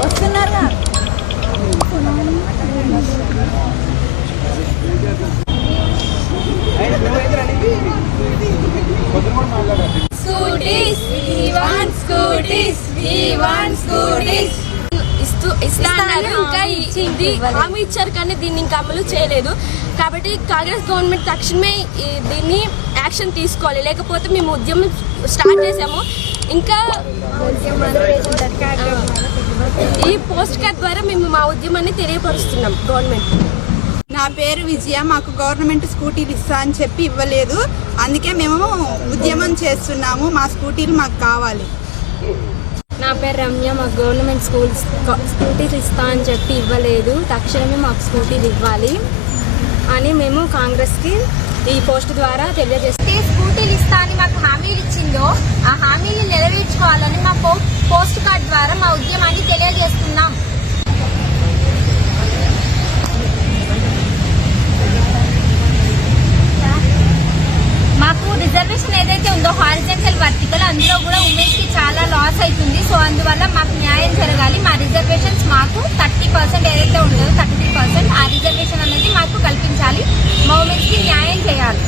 వస్తున్నారా? ఇస్తున్నారు. ఇంకా ఇది హామీ ఇచ్చారు కానీ దీన్ని ఇంకా అమలు చేయలేదు. కాబట్టి కాంగ్రెస్ గవర్నమెంట్ తక్షణమే దీన్ని యాక్షన్ తీసుకోవాలి. లేకపోతే మేము ఉద్యమం స్టార్ట్ చేసాము. ఇంకా ఈ పోస్ట్ కార్డ్ ద్వారా మేము మా ఉద్యమాన్ని తెలియపరుస్తున్నాం గవర్నమెంట్. నా పేరు విజయ. మాకు గవర్నమెంట్ స్కూటీలు ఇస్తా అని చెప్పి ఇవ్వలేదు. అందుకే మేము ఉద్యమం చేస్తున్నాము. మా స్కూటీలు మాకు కావాలి. నా పేరు రమ్య. మాకు గవర్నమెంట్ స్కూటీలు ఇస్తా అని చెప్పి ఇవ్వలేదు. తక్షణమే మాకు స్కూటీలు ఇవ్వాలి అని మేము కాంగ్రెస్కి ఈ పోస్ట్ ద్వారా తెలియజేస్తాం. స్కూటీలు ఇస్తా అని మాకు హామీలు ఇచ్చిందో ఆ హామీలు నెరవేర్చుకోవాలని మా పోస్ట్ కార్డ్ ద్వారా మా ఉద్యమాన్ని తెలియజేస్తున్నాం. మాకు రిజర్వేషన్ ఏదైతే ఉందో హారిజంటల్ వర్టికల్, అందులో కూడా ఉమెన్స్ కి చాలా లాస్ అవుతుంది. సో అందువల్ల మాకు న్యాయం జరగాలి. మా రిజర్వేషన్స్ మాకు 30% ఏదైతే ఉంటుందో 33% ఆ రిజర్వేషన్ అనేది మాకు కల్పించాలి. మా ఉమెన్స్ కి న్యాయం చేయాలి.